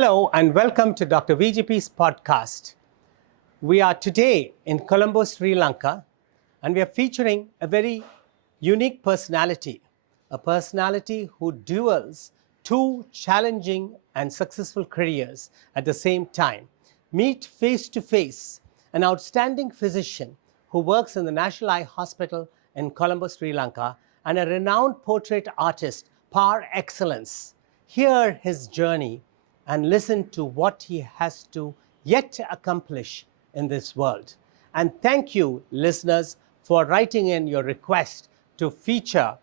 Hello and welcome to Dr. VGP's podcast. We are today in Colombo, Sri Lanka, and we are featuring a very unique personality, a personality who duels two challenging and successful careers at the same time. Meet face to face an outstanding physician who works in the National Eye Hospital in Colombo, Sri Lanka, and a renowned portrait artist par excellence. Hear his journey and listen to what he has to yet accomplish in this world. And thank you, listeners, for writing in your request to feature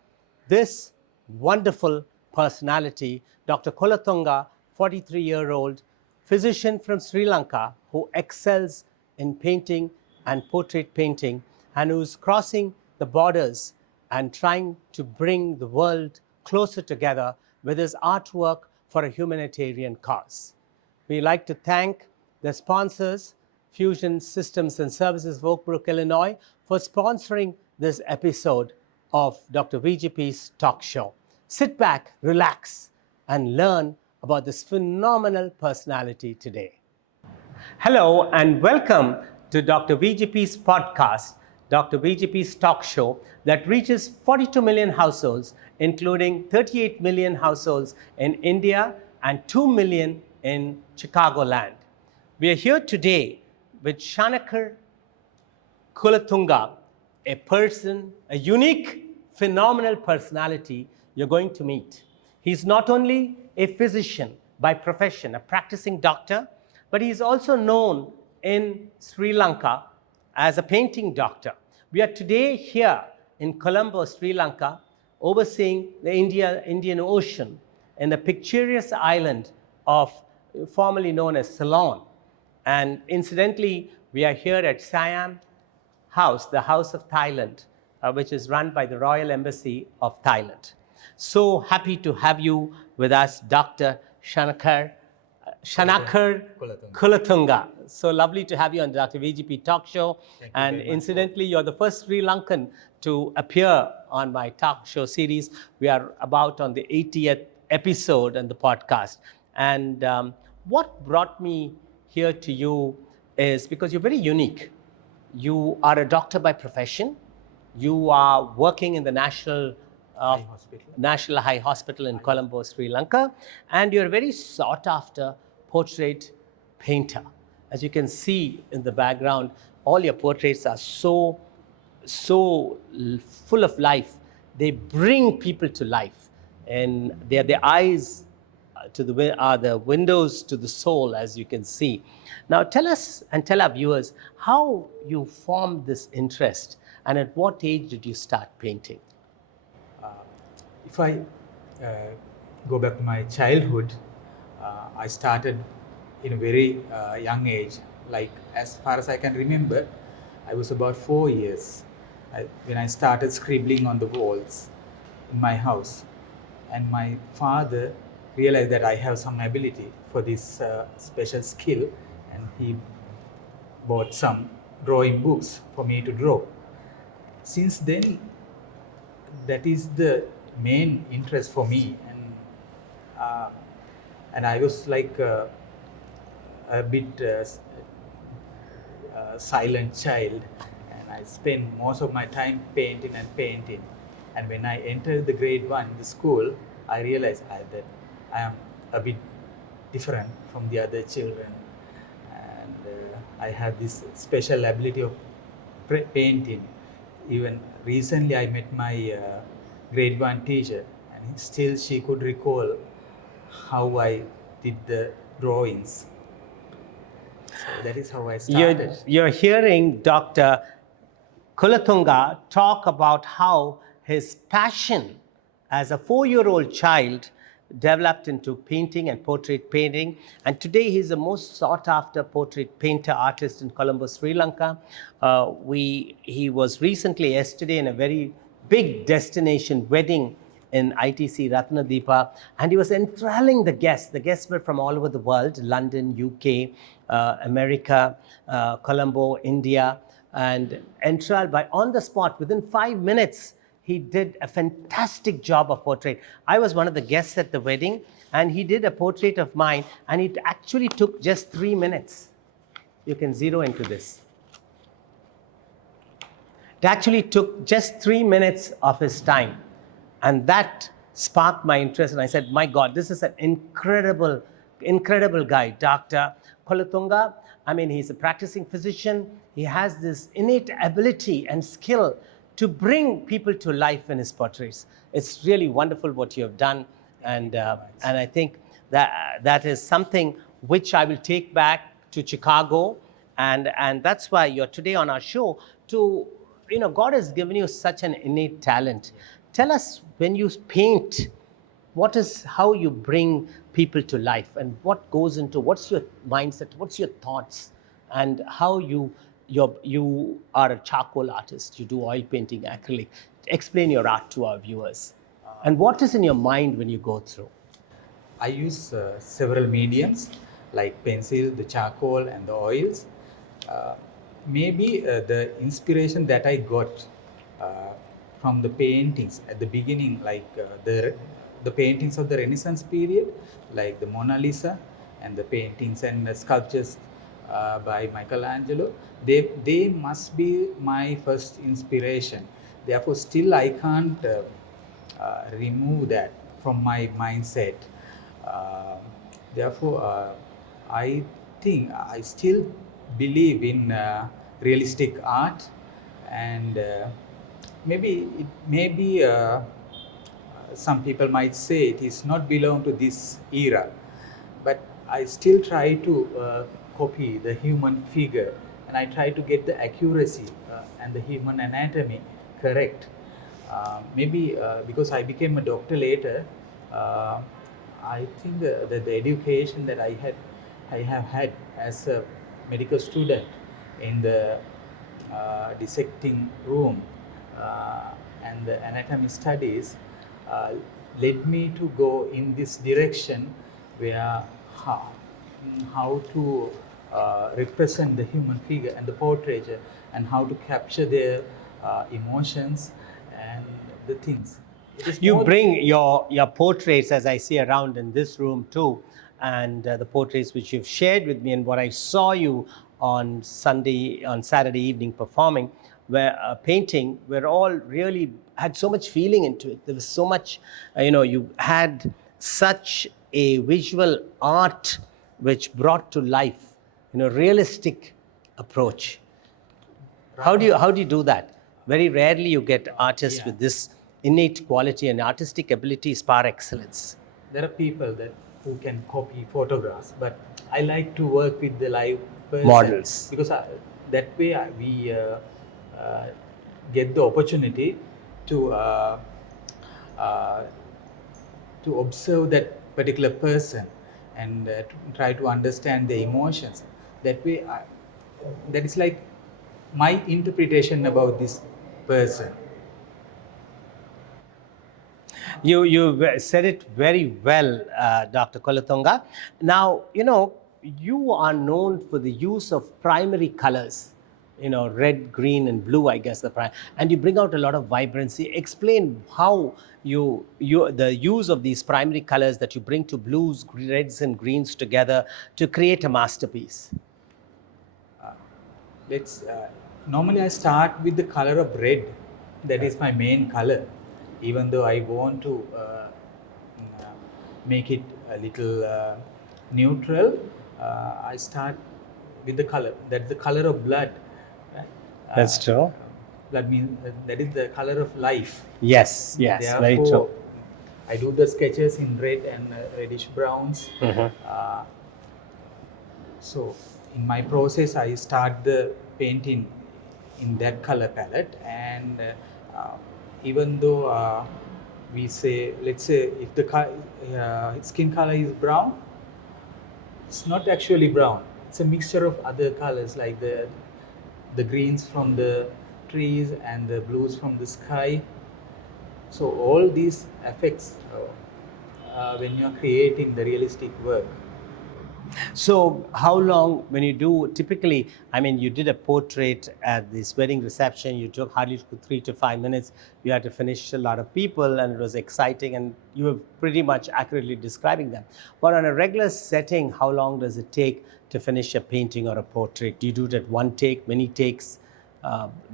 this wonderful personality, Dr. Kulathunga, 43-year-old physician from Sri Lanka who excels in painting and portrait painting and who's crossing the borders and trying to bring the world closer together with his artwork for a humanitarian cause. We like to thank the sponsors, Fusion Systems and Services of Oak Brook, Illinois, for sponsoring this episode of Dr. VGP's talk show. Sit back, relax, and learn about this phenomenal personality today. Hello and welcome to Dr. VGP's podcast, Dr. VGP's talk show that reaches 42 million households, including 38 million households in India and 2 million in Chicagoland. We are here today with Shanaka Kulathunga, a unique, phenomenal personality you're going to meet. He's not only a physician by profession, a practicing doctor, but he's also known in Sri Lanka as a painting doctor. We are today here in Colombo, Sri Lanka, overseeing the Indian Ocean in the picturesque island of formerly known as Ceylon. And incidentally, we are here at Siam House, the House of Thailand, which is run by the Royal Embassy of Thailand. So happy to have you with us, Dr. Shanaka Kulathunga. So lovely to have you on the Dr. VGP talk show. And incidentally, you're the first Sri Lankan to appear on my talk show series. We are about on the 80th episode on the podcast. And what brought me here to you is because you're very unique. You are a doctor by profession. You are working in the National Eye Hospital in Colombo, Sri Lanka. And you're a very sought after portrait painter. As you can see in the background, all your portraits are so full of life. They bring people to life, and they are the eyes are the windows to the soul, as you can see. Now tell us and tell our viewers how you formed this interest, and at what age did you start painting? If I go back to my childhood, I started in a very young age. Like, as far as I can remember, I was about 4 years when I started scribbling on the walls in my house. And my father realized that I have some ability for this special skill, and he bought some drawing books for me to draw. Since then, that is the main interest for me, and I was like a bit silent child, and I spent most of my time painting. And when I entered the grade 1 in the school, I realized that I am a bit different from the other children, and I have this special ability of painting. Even recently I met my grade 1 teacher, and still she could recall how I did the drawings. So that is how I started. You're hearing Dr. Kulathunga talk about how his passion as a 4-year-old child developed into painting and portrait painting. And today he's the most sought after portrait painter artist in Colombo, Sri Lanka. He was recently yesterday in a very big destination wedding in ITC Ratnadeepa, and he was enthralling the guests. The guests were from all over the world, London, UK, America, Colombo, India, and enthralled by on the spot. Within 5 minutes, he did a fantastic job of portrait. I was one of the guests at the wedding, and he did a portrait of mine, and it actually took just 3 minutes. You can zero into this. It actually took just 3 minutes of his time. And that sparked my interest. And I said, my God, this is an incredible, incredible guy, Dr. Kulathunga. I mean, he's a practicing physician. He has this innate ability and skill to bring people to life in his portraits. It's really wonderful what you have done. And I think that is something which I will take back to Chicago. And that's why you're today on our show to, God has given you such an innate talent. Tell us, when you paint, how you bring people to life, and what goes into, what's your mindset, what's your thoughts, and how you are a charcoal artist, you do oil painting, acrylic. Explain your art to our viewers. And what is in your mind when you go through? I use several mediums like pencil, the charcoal, and the oils. Maybe the inspiration that I got from the paintings at the beginning, like the paintings of the Renaissance period, like the Mona Lisa, and the paintings and the sculptures by Michelangelo, they must be my first inspiration. Therefore, still I can't remove that from my mindset. Therefore, I think I still believe in realistic art, and maybe some people might say it is not belong to this era, but I still try to copy the human figure, and I try to get the accuracy and the human anatomy correct. Maybe because I became a doctor later, I think the education that I have had as a medical student in the dissecting room and the anatomy studies led me to go in this direction, where how to represent the human figure and the portraiture, and how to capture their emotions and the things. You bring your portraits, as I see around in this room too, and the portraits which you've shared with me, and what I saw you on Saturday evening performing, where painting, were all really had so much feeling into it. There was so much, you had such a visual art which brought to life, realistic approach. How do you do that? Very rarely you get artists with this innate quality, and artistic ability is par excellence. There are people who can copy photographs, but I like to work with the live person, models, because that way we get the opportunity to observe that particular person, and to try to understand the emotions. That way, that is like my interpretation about this person. You said it very well, Dr. Kulathunga. Now, you are known for the use of primary colors, red, green, and blue, I guess, and you bring out a lot of vibrancy. Explain how the use of these primary colors that you bring to blues, reds, and greens together to create a masterpiece. Normally I start with the color of red. That is my main color. Even though I want to make it a little neutral, I start with the color. That's the color of blood. That's true. Blood means that is the color of life. Yes, Therefore, very true. I do the sketches in red and reddish browns. So in my process, I start the painting in that color palette, and even though we say, let's say, if the skin color is brown, it's not actually brown. It's a mixture of other colors, like the greens from the trees and the blues from the sky. So all these affects when you're creating the realistic work. So how long, when you do, typically, I mean, you did a portrait at this wedding reception, you took hardly 3 to 5 minutes, you had to finish a lot of people, and it was exciting, and you were pretty much accurately describing them. But on a regular setting, how long does it take to finish a painting or a portrait? Do you do it at one take, many takes?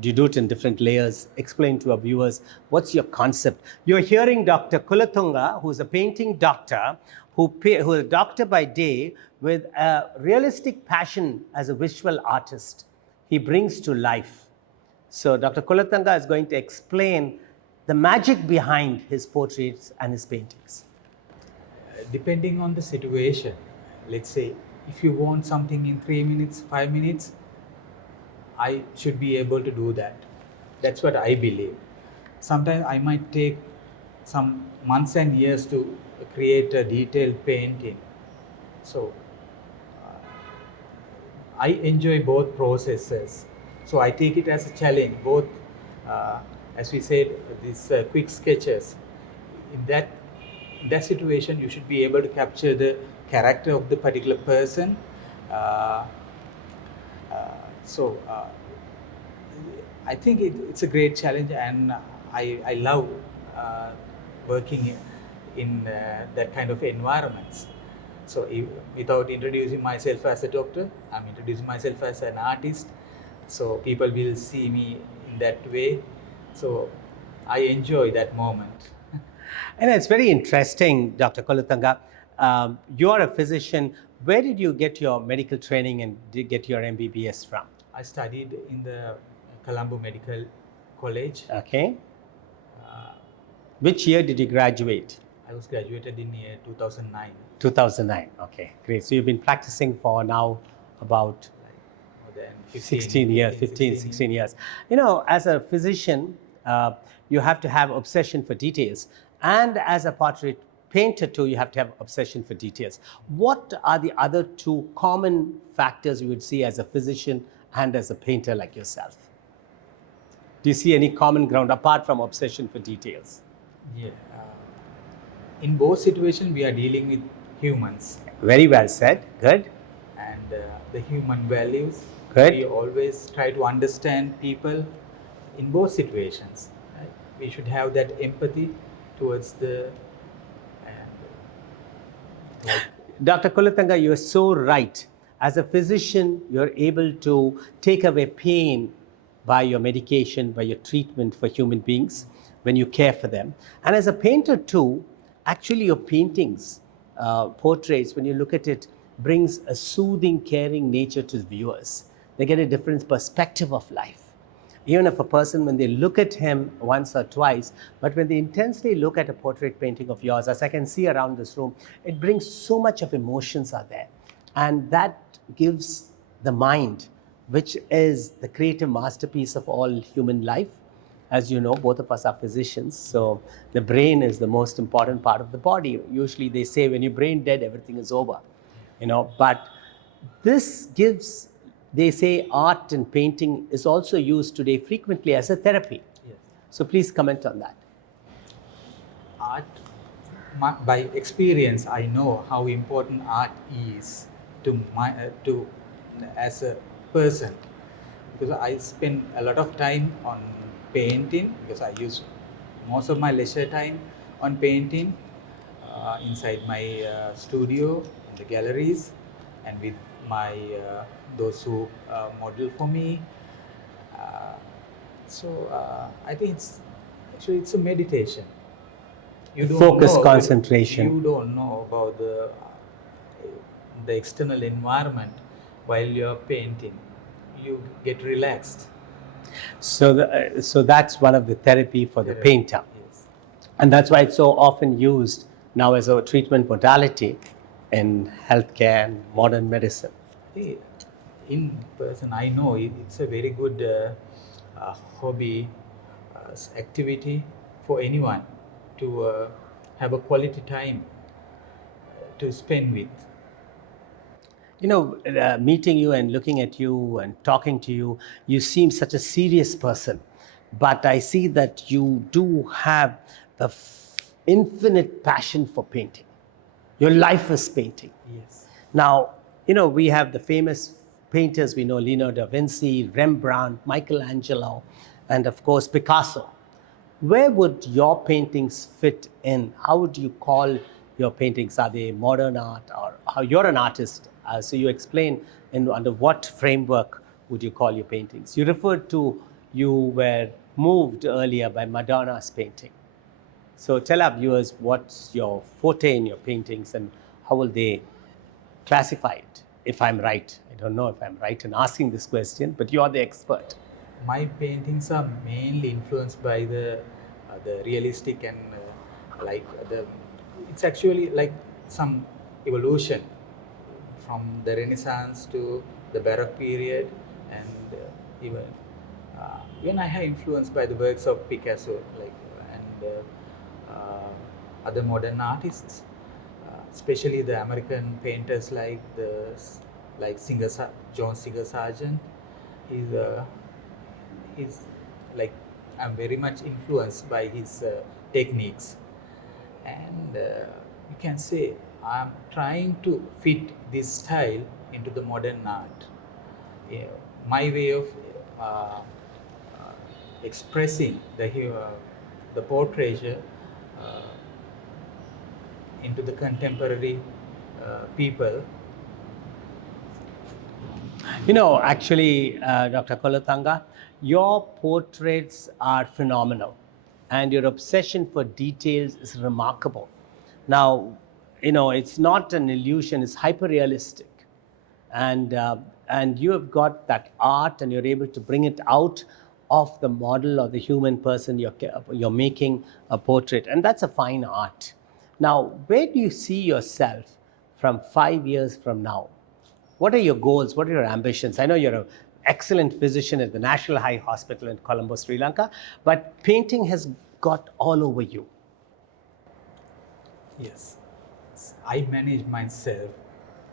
Do you do it in different layers? Explain to our viewers, what's your concept? You're hearing Dr. Kulathunga, who's a painting doctor, who is a doctor by day with a realistic passion as a visual artist. He brings to life. So Dr. Kulathunga is going to explain the magic behind his portraits and his paintings. Depending on the situation, let's say if you want something in 3 minutes, 5 minutes, I should be able to do that. That's what I believe. Sometimes I might take some months and years to create a detailed painting. So I enjoy both processes. So I take it as a challenge, both, as we said, these quick sketches. In that situation, you should be able to capture the character of the particular person. So I think it's a great challenge, and I love working in that kind of environments. So without introducing myself as a doctor, I'm introducing myself as an artist. So people will see me in that way. So I enjoy that moment. And it's very interesting, Dr. Kulathunga. You're a physician. Where did you get your medical training and did get your MBBS from? I studied in the Colombo Medical College. Okay. Which year did you graduate? I was graduated in year 2009. 2009. Okay, great. So you've been practicing for now about More than 16 years, 15, 16 years. You know, as a physician, you have to have obsession for details. And as a portrait painter too, you have to have obsession for details. What are the other two common factors you would see as a physician and as a painter like yourself? Do you see any common ground apart from obsession for details? Yeah. In both situations, we are dealing with humans. Very well said. Good. And the human values. Good. We always try to understand people in both situations. Right? We should have that empathy towards the. Dr. Kulathunga, you are so right. As a physician, you're able to take away pain by your medication, by your treatment for human beings when you care for them. And as a painter too, actually your paintings, portraits, when you look at it, brings a soothing, caring nature to viewers. They get a different perspective of life. Even if a person, when they look at him once or twice, but when they intensely look at a portrait painting of yours, as I can see around this room, it brings so much of emotions are there. And that gives the mind, which is the creative masterpiece of all human life. As you know, both of us are physicians, so the brain is the most important part of the body. Usually they say when your brain dead, everything is over, you know, but this gives, they say art and painting is also used today frequently as a therapy. Yes. So please comment on that. Art, by experience, I know how important art is to as a person, because I spend a lot of time on painting, because I use most of my leisure time on painting inside my studio, in the galleries, and with my those who model for me. I think it's a meditation. You don't Focus, know, concentration. You don't know about the external environment while you're painting. You get relaxed. So that's one of the therapy for the painter. Yes. And that's why it's so often used now as a treatment modality in healthcare and modern medicine. In person, I know it's a very good hobby, activity for anyone to have a quality time to spend with. You know, meeting you and looking at you and talking to you, you seem such a serious person. But I see that you do have the infinite passion for painting. Your life is painting. Yes. Now, we have the famous painters we know, Leonardo da Vinci, Rembrandt, Michelangelo, and of course Picasso. Where would your paintings fit in? How would you call your paintings? Are they modern art, or how you're an artist? So you explain under what framework would you call your paintings? You referred to you were moved earlier by Madonna's painting. So tell our viewers what's your forte in your paintings and how will they classify it, if I'm right. I don't know if I'm right in asking this question, but you're the expert. My paintings are mainly influenced by the realistic and it's actually like some evolution from the Renaissance to the Baroque period, and even I have influenced by the works of Picasso, and other modern artists, especially the American painters like John Singer Sargent. He's like, I'm very much influenced by his techniques, and you can say I'm trying to fit this style into the modern art. My way of expressing the portraiture into the contemporary people. Actually, Dr. Kulathunga, your portraits are phenomenal and your obsession for details is remarkable. Now, it's not an illusion, it's hyper-realistic. And you have got that art and you're able to bring it out of the model or the human person you're making a portrait. And that's a fine art. Now, where do you see yourself from 5 years from now? What are your goals? What are your ambitions? I know you're an excellent physician at the National Eye Hospital in Colombo, Sri Lanka, but painting has got all over you. Yes, I manage myself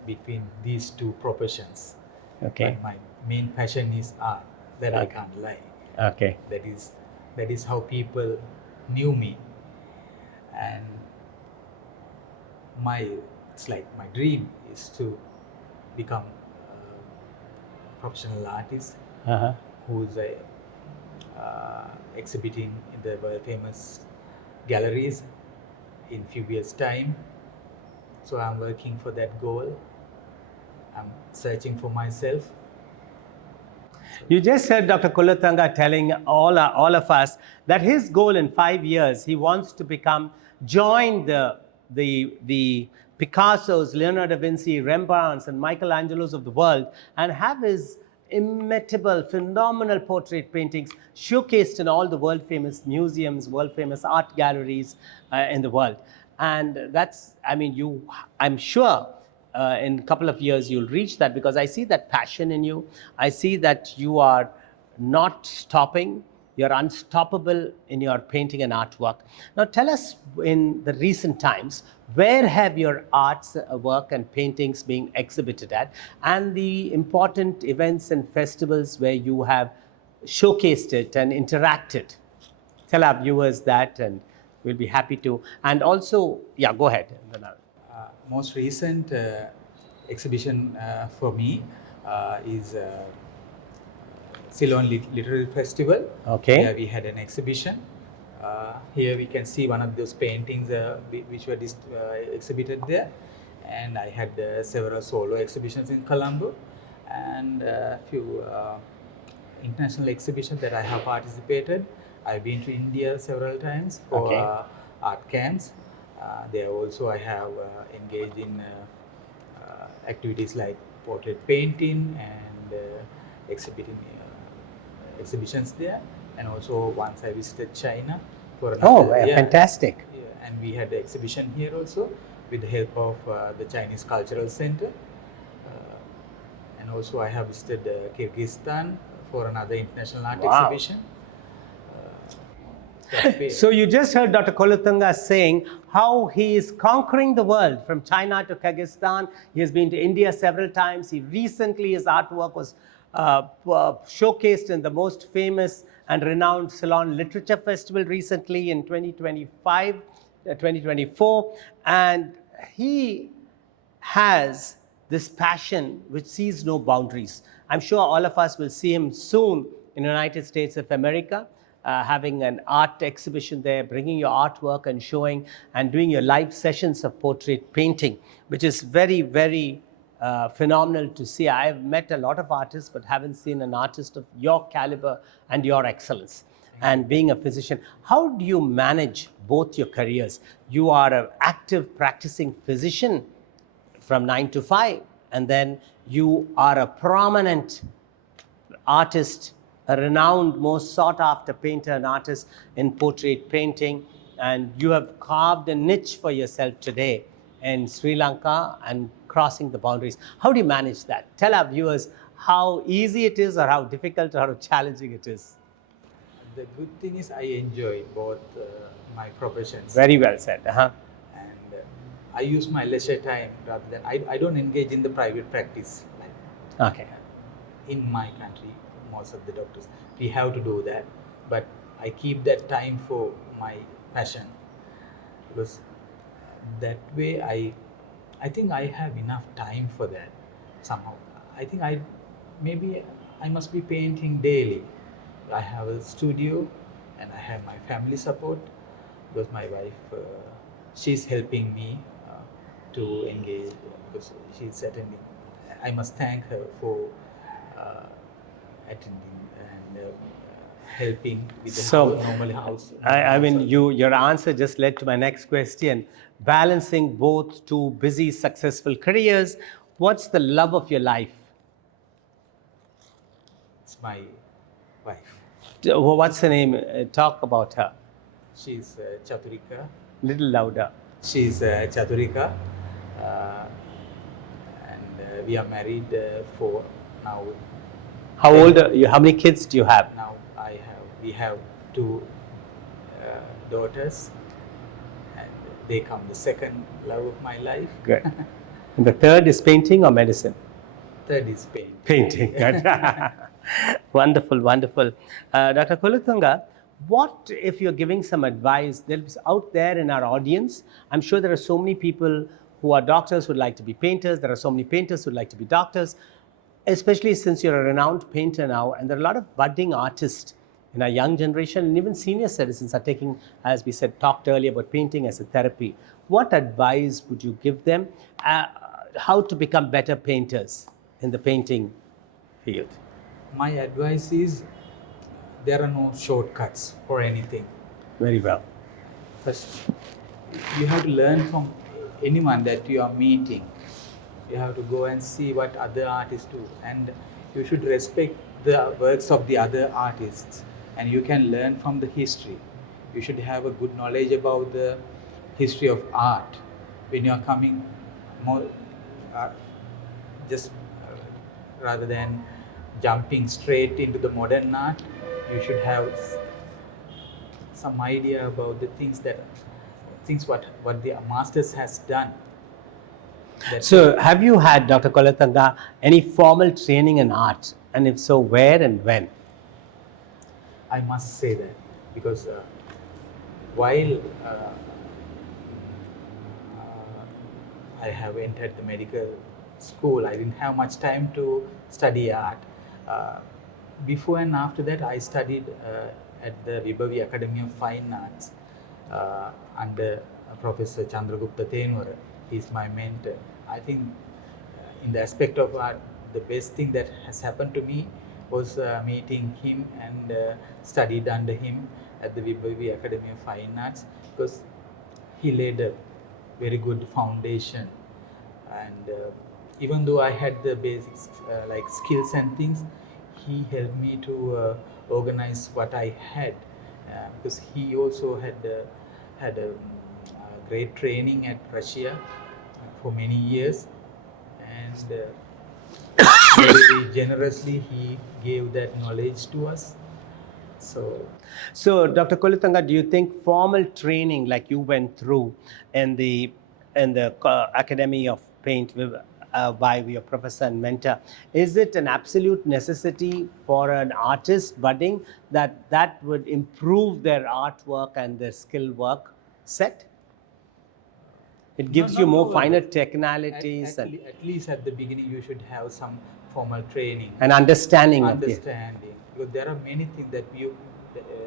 between these two professions. Okay. But my main passion is art. That I can't lie. Okay. That is how people knew me, and my dream is to become a professional artist who's exhibiting in the world famous galleries in few years' time. So I'm working for that goal. I'm searching for myself. You just heard Dr. Kulathunga telling all of us that his goal in 5 years, he wants to join the Picassos, Leonardo da Vinci, Rembrandts, and Michelangelos of the world, and have his immortal, phenomenal portrait paintings showcased in all the world famous museums, world famous art galleries in the world. And that's, I'm sure in a couple of years you'll reach that, because I see that passion in you. I see that you are not stopping. You're unstoppable in your painting and artwork. Now tell us, in the recent times, where have your arts work and paintings being exhibited at, and the important events and festivals where you have showcased it and interacted? Tell our viewers that, and we'll be happy to. And also, go ahead. Most recent exhibition for me is Ceylon Literary Festival. Okay. Here we had an exhibition. Here we can see one of those paintings which were exhibited there. And I had several solo exhibitions in Colombo, and a few international exhibitions that I have participated. I've been to India several times for art camps. There also I have engaged in activities like portrait painting and exhibiting exhibitions there. And also once I visited China for another, fantastic. Yeah, and we had the exhibition here also with the help of the Chinese Cultural Center. And also I have visited Kyrgyzstan for another international art exhibition. So you just heard Dr. Kulathunga saying how he is conquering the world from China to Kyrgyzstan. He has been to India several times. His artwork was showcased in the most famous and renowned Ceylon Literature Festival recently in 2024. And he has this passion which sees no boundaries. I'm sure all of us will see him soon in the United States of America, having an art exhibition there, bringing your artwork and showing and doing your live sessions of portrait painting, which is very, very phenomenal to see. I've met a lot of artists, but haven't seen an artist of your caliber and your excellence. And being a physician, how do you manage both your careers? You are an active practicing physician from 9 to 5, and then you are a prominent artist, a renowned, most sought after painter and artist in portrait painting, and you have carved a niche for yourself today in Sri Lanka and crossing the boundaries. How do you manage that? Tell our viewers how easy it is, or how difficult or how challenging it is. The good thing is I enjoy both my professions. Very well said. And I use my leisure time rather than, I don't engage in the private practice. Like, Okay. in my country, most of the doctors, we have to do that. But I keep that time for my passion, because that way I think I have enough time for that somehow. I think maybe I must be painting daily. I have a studio and I have my family support, because my wife, she's helping me to engage, because she's attending. I must thank her for attending and helping with the normal house. I mean, your answer just led to my next question. Balancing both two busy, successful careers, what's the love of your life? It's my wife. What's her name? Talk about her. She's Chaturika. Little louder. She's Chaturika, and we are married for now. How old are you? How many kids do you have? Now we have two daughters, and they come the second love of my life. Good. And the third is painting or medicine? Third is painting. Painting. Wonderful, wonderful. Dr. Kulathunga, what if you're giving some advice? There's out there in our audience, I'm sure there are so many people who are doctors who would like to be painters. There are so many painters who would like to be doctors, especially since you're a renowned painter now. And there are a lot of budding artists in our young generation, and even senior citizens are taking, as we said, talked earlier about painting as a therapy. What advice would you give them? How to become better painters in the painting field? My advice is, there are no shortcuts for anything. Very well. First, you have to learn from anyone that you are meeting. You have to go and see what other artists do, and you should respect the works of the other artists, and you can learn from the history. You should have a good knowledge about the history of art. When you are coming more, rather than jumping straight into the modern art, you should have some idea about the things what the masters has done. So have you had, Dr. Kulathunga, any formal training in art? And if so, where and when? I must say that, because while I have entered the medical school, I didn't have much time to study art. Before and after that, I studied at the VGP Academy of Fine Arts under Professor Chandragupta Tenwara. He's my mentor. I think in the aspect of art, the best thing that has happened to me was meeting him and studied under him at the VGP Academy of Fine Arts, because he laid a very good foundation. And even though I had the basics like skills and things, he helped me to organize what I had, because he also had a great training at Russia for many years, and very generously he gave that knowledge to us. So Dr. Kulathunga, do you think formal training like you went through in the Academy of Paint by your professor and mentor, is it an absolute necessity for an artist budding that would improve their artwork and their skill work set? It gives Not you more overload. finer technicalities At least at the beginning, you should have some formal training. and understanding of it. Understanding, because there are many things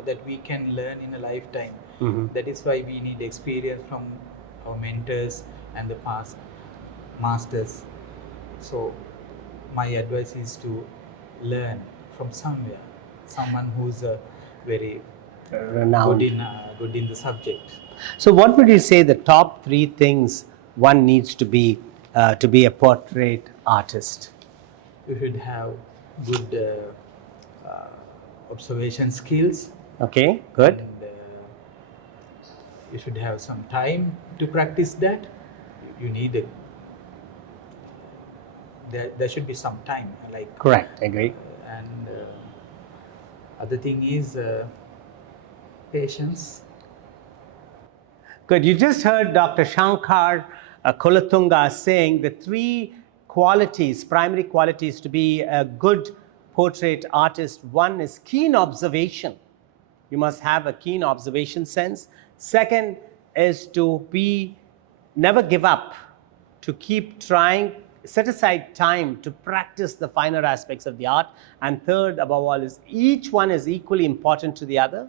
that we can learn in a lifetime. Mhm. That is why we need experience from our mentors and the past masters. So my advice is to learn from somewhere, someone who's very Renowned. good in the subject. So, what would you say the top 3 things one needs to be a portrait artist? You should have good observation skills. Okay, good. And you should have some time to practice that. You need it. There should be some time, like. Correct, agree. And other thing is patience. Good. You just heard Dr. Shanaka Kulathunga saying the 3 qualities, primary qualities to be a good portrait artist. One is keen observation. You must have a keen observation sense. Second is to never give up, to keep trying, set aside time to practice the finer aspects of the art. And third, above all, is each one is equally important to the other,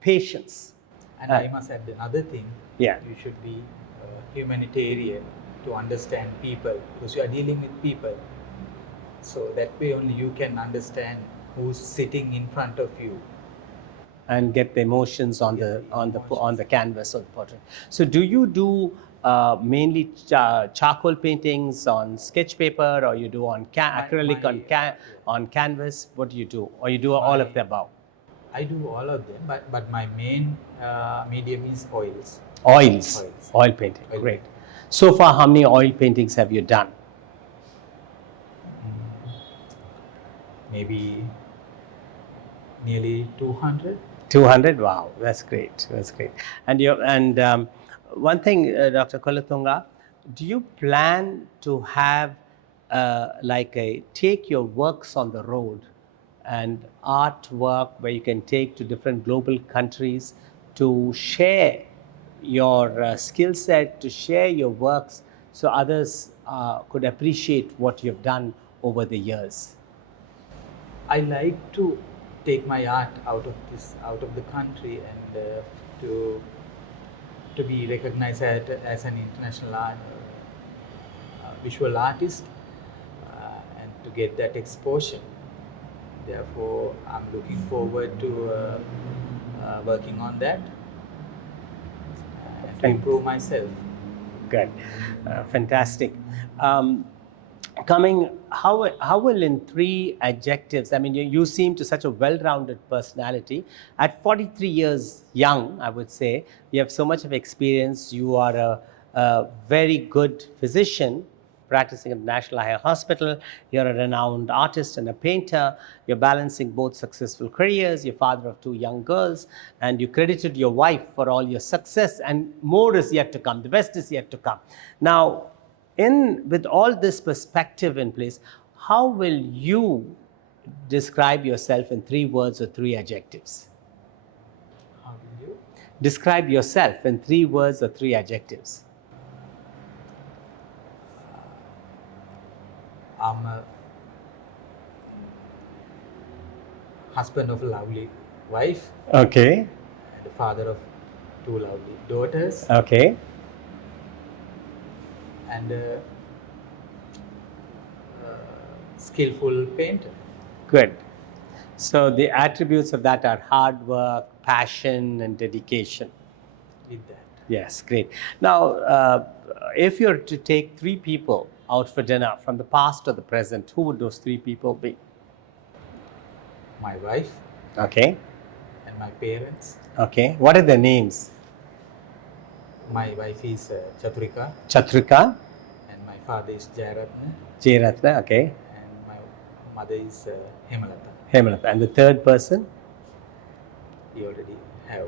patience. And I must add another thing. Yeah. You should be humanitarian to understand people, because you are dealing with people. So that way only you can understand who's sitting in front of you. And get the emotions on the canvas of the portrait. So, do you do mainly charcoal paintings on sketch paper, or you do on acrylic on canvas? What do you do, or you do all of the above? I do all of them, but my main medium is oils. Oil painting. Oil Great. So far, how many oil paintings have you done? Maybe nearly 200. 200. Wow, that's great. That's great. And one thing, Dr. Kulathunga, do you plan to have take your works on the road and artwork where you can take to different global countries to share your skill set, to share your works, so others could appreciate what you've done over the years? I like to take my art out of the country, and to be recognized as an international visual artist, and to get that exposure. Therefore, I'm looking forward to working on that and to improve myself. Good, fantastic. How will in 3 adjectives, I mean, you seem to such a well-rounded personality. At 43 years young, I would say, you have so much of experience. You are a very good physician practicing at the National Eye Hospital. You're a renowned artist and a painter. You're balancing both successful careers. You're father of 2 young girls, and you credited your wife for all your success, and more is yet to come. The best is yet to come. Now, with all this perspective in place, how will you describe yourself in 3 words or 3 adjectives? How will you? Describe yourself in 3 words or 3 adjectives. I'm a husband of a lovely wife. Okay. And the father of 2 lovely daughters. Okay. And a skillful painter. Good. So the attributes of that are hard work, passion, and dedication. With that. Yes, great. Now, if you're to take 3 people out for dinner from the past or the present, who would those 3 people be? My wife. Okay. And my parents. Okay. What are their names? My wife is Chaturika. Chaturika. And my father is Jayaratna. Jayaratna, okay. And my mother is Hemalata. Hemalata. And the third person? We already have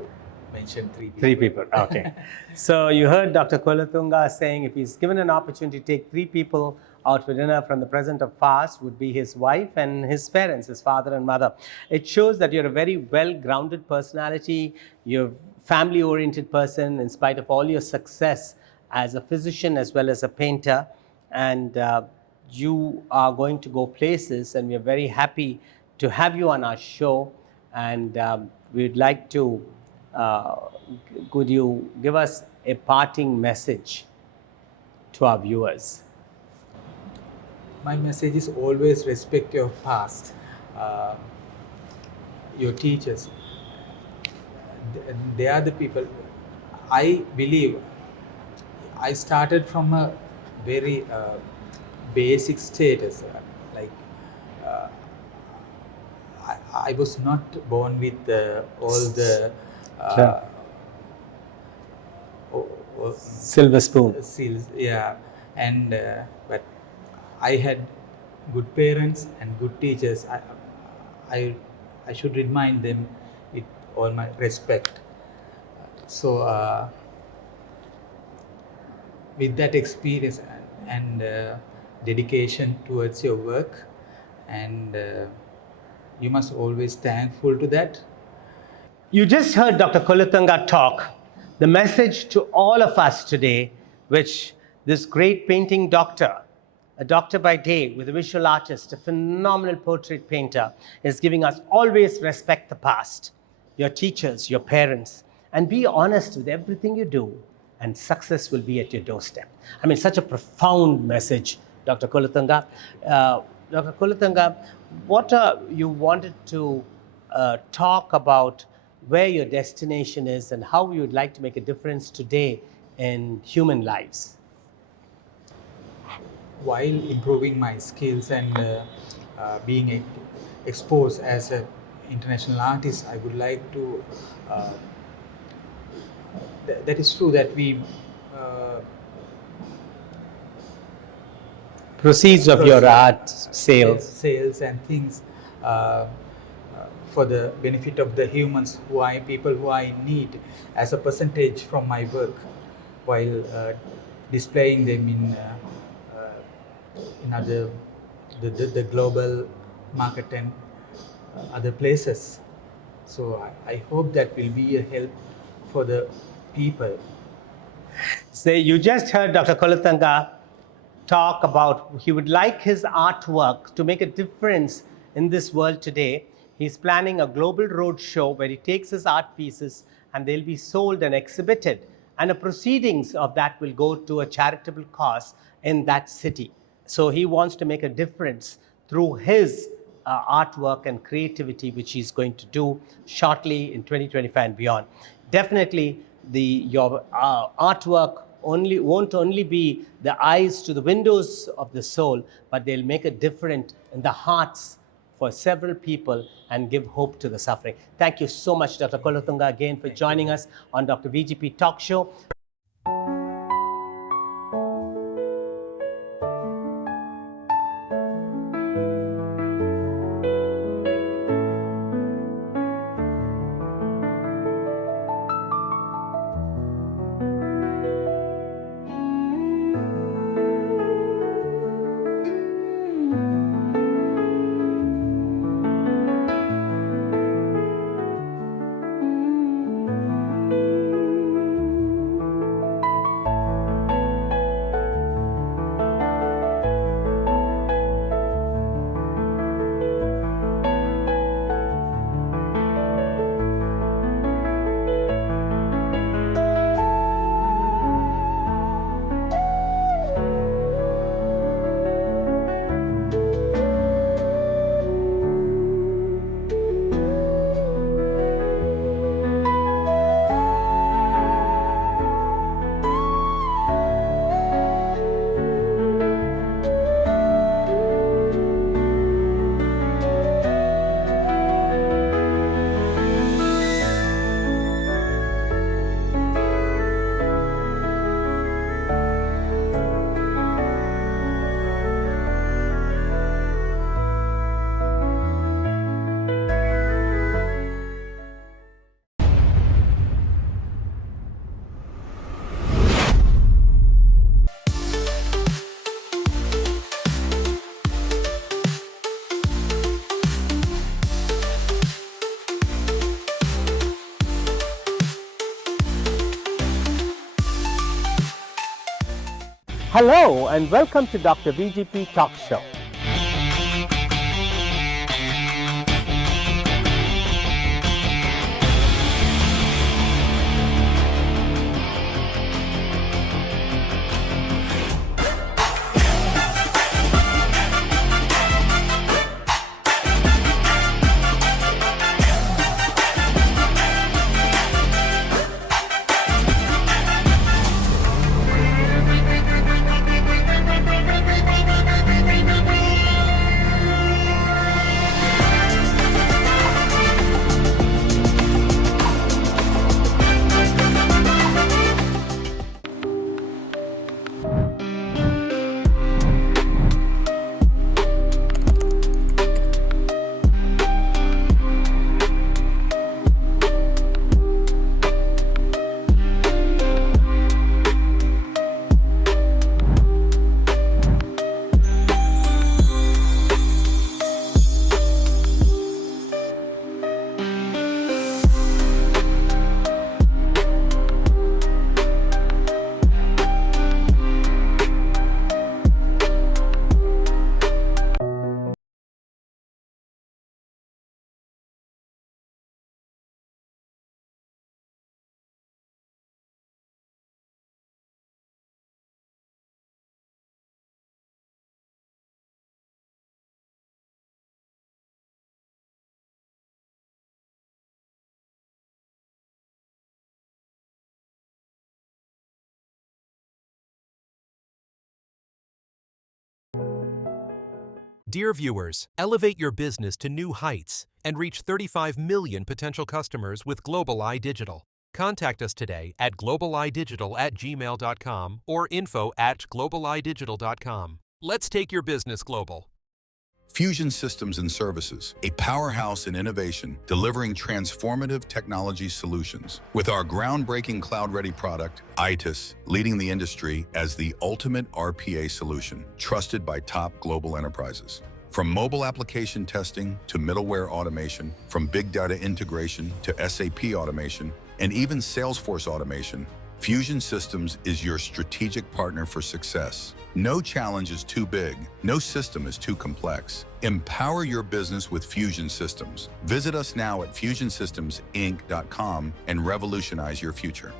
mentioned 3 people. 3 people, okay. So you heard Dr. Kulathunga saying if he's given an opportunity to take 3 people out for dinner from the present or past, would be his wife and his parents, his father and mother. It shows that you're a very well-grounded personality. You're a family-oriented person in spite of all your success as a physician as well as a painter, and you are going to go places, and we are very happy to have you on our show. And we'd like to, could you give us a parting message to our viewers? My message is always respect your past, your teachers. They are the people. I believe I started from a very basic status. Like uh, I was not born with all the Sure. Silver spoon. seals, yeah, and but I had good parents and good teachers. I, I should remind them with all my respect. So with that experience and dedication towards your work, and you must always thankful to that. You just heard Dr. Kulathunga talk. The message to all of us today, which this great painting doctor, a doctor by day with a visual artist, a phenomenal portrait painter, is giving us: always respect the past, your teachers, your parents, and be honest with everything you do, and success will be at your doorstep. I mean, such a profound message, Dr. Kulathunga. Dr. Kulathunga, what you wanted to talk about where your destination is and how you would like to make a difference today in human lives. While improving my skills and being exposed as an international artist, I would like to. That is true that we. Proceeds of your art sales and things for the benefit of the humans people who are in need as a percentage from my work, while displaying them in other the global market and other places. So I hope that will be a help for the people. Say, you just heard Dr. Kulathunga talk about he would like his artwork to make a difference in this world today. He's planning a global road show where he takes his art pieces and they'll be sold and exhibited, and the proceedings of that will go to a charitable cause in that city. So he wants to make a difference through his artwork and creativity, which he's going to do shortly in 2025 and beyond. Definitely, your artwork won't only be the eyes to the windows of the soul, but they'll make a difference in the hearts for several people and give hope to the suffering. Thank you so much, Dr. Kulathunga, again for joining us on Dr. VGP Talk Show. Hello and welcome to Dr. VGP Talk Show. Dear viewers, elevate your business to new heights and reach 35 million potential customers with Global Eye Digital. Contact us today at globaleyedigital@gmail.com or info@globaleyedigital.com. Let's take your business global. Fusion Systems and Services, a powerhouse in innovation, delivering transformative technology solutions. With our groundbreaking cloud-ready product, ITIS, leading the industry as the ultimate RPA solution, trusted by top global enterprises. From mobile application testing to middleware automation, from big data integration to SAP automation, and even Salesforce automation, Fusion Systems is your strategic partner for success. No challenge is too big, no system is too complex. Empower your business with Fusion Systems. Visit us now at fusionsystemsinc.com and revolutionize your future.